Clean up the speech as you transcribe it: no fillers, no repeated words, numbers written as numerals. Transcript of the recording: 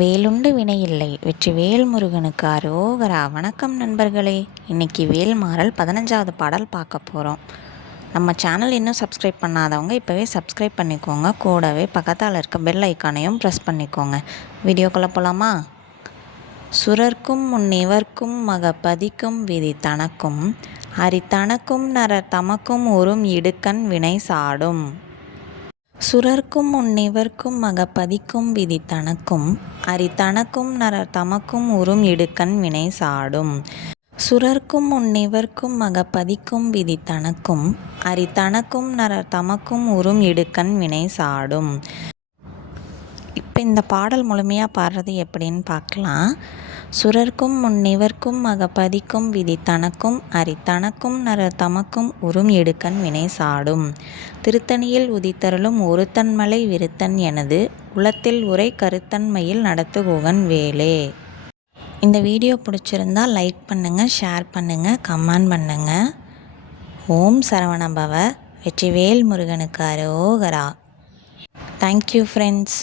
வேலுண்டு வினையில்லை வெற்றிவேல் முருகனுக்கு அரோகரா. வணக்கம் நண்பர்களே, இன்றைக்கி வேல்மாறல் 15வது பாடல் பார்க்க போகிறோம். நம்ம சேனல் இன்னும் சப்ஸ்கிரைப் பண்ணாதவங்க இப்போவே சப்ஸ்கிரைப் பண்ணிக்கோங்க. கூடவே பக்கத்தால் இருக்க பெல் ஐக்கானையும் ப்ரெஸ் பண்ணிக்கோங்க. வீடியோக்குள்ளே போகலாமா? சுரர்க்கும் முன்னிவர்க்கும் மகப்பதிக்கும் விதி தனக்கும் அரித்தனக்கும் நரர் தமக்கும் உறும் இடுக்கண் வினை சாடும். சுரர்க்கும் முன்னிவர்க்கும் மகப்பதிக்கும் விதி தனக்கும் அரித்தனக்கும் நரர் தமக்கும் உறும் இடுக்கண் வினை சாடும். சுரர்க்கும் முன்னிவர்க்கும் மகப்பதிக்கும் விதி தனக்கும் அரித்தனக்கும் நரர் தமக்கும் உறும் இடுக்கண் வினை சாடும். இப்போ இந்த பாடல் முழுமையாக பாடுறது எப்படின்னு பார்க்கலாம். சுரர்க்கும் முன்னிவர்க்கும் மகப்பதிக்கும் விதி தனக்கும் அரித்தனக்கும் நரர் தமக்கும் உறும் இடுக்கண் வினை சாடும். திருத்தணியில் உதித்தருளும் ஒருத்தன்மலை விருத்தன் எனது உளத்தில் உரை கருத்தன்மையில் நடத்துகுகன் வேலே. இந்த வீடியோ பிடிச்சிருந்தா லைக் பண்ணுங்கள், ஷேர் பண்ணுங்கள், கமெண்ட் பண்ணுங்கள். ஓம் சரவணபவ. வெற்றிவேல் முருகனுக்கு அரோகரா. Thank you friends.